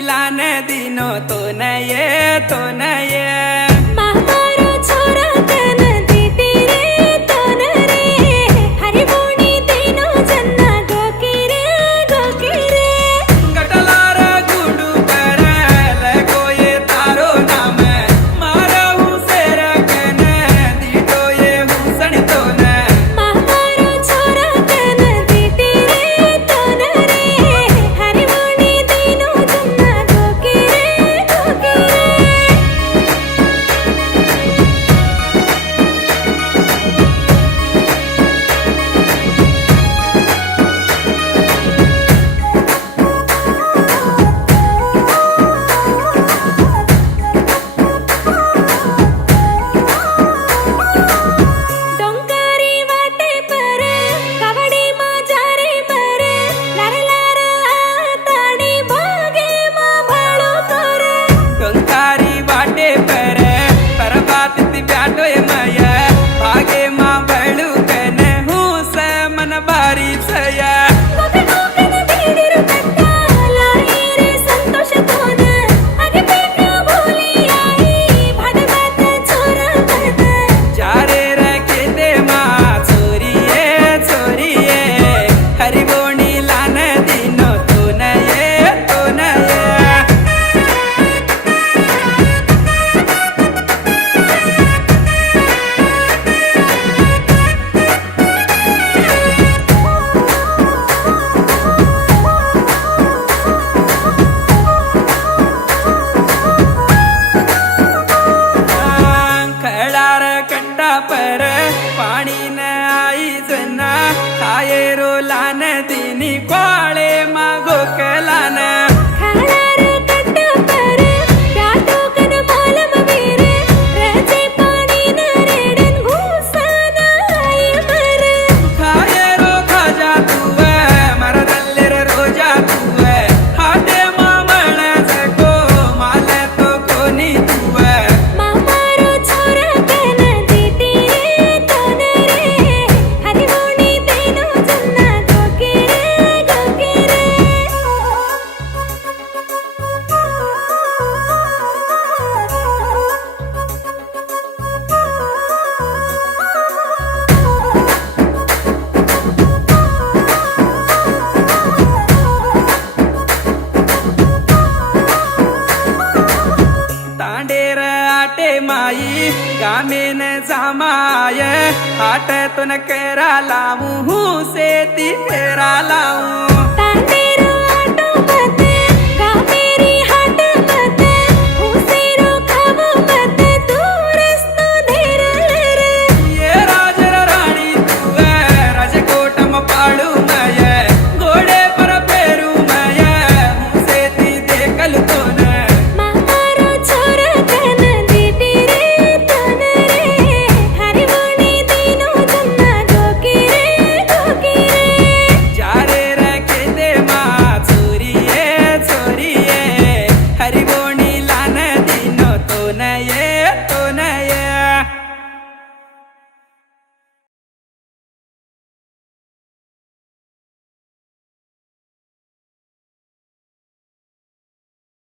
लान दिनो तो नये तो नये महामारो छोरा कन दीटी रे तोन रे हरि बोणी दिनो जन्ना गोकिरे गोकिरे गटलार गुडू कर लगोये तारो नाम मारा हुसेर कन दीटो ये हुसण तो न महामारो छोरा कन दीटी रे तोन रे हरि बोणी दिनो जन्ना गोकिरे गोकिरे डोंगरी वाटे पर कवडी माझारे पर लार लार ताणी भागे मा भाळो कर डोंकारी वाटे पर परबात ती ब्याटोय मय भागे मा बळू कन हुस मन बारी छया गोकन गोकन बीडिर कट्टा लाई रे संतोष तोन आगे पेट्या भोली आई भाडबात छोरा करत चारे रखे दे मा चोरिये चोरिये हरिबोणी लान दिनो तो नये तो नये खळार कंडा पर पाणी न आई जना खाये रो लान दिनी कोळे मागो कलान खाणार कट्ट पर प्याटो कन मालम वीर रजे पाणी न रेडन घुसन आई मर खाये रो खाजा तुव मरदल्लेर रोजा तुव हाटे मामळ जगो माल तो कोणी तुव महामारो छोरा कन दीटी रे तोन रे हरि बोणी दिनो जन्ना गोकिरे गोकिरे तांडेर आटे माई गामेन जामाय हाट तुन करा लावू से ती फेरा लावू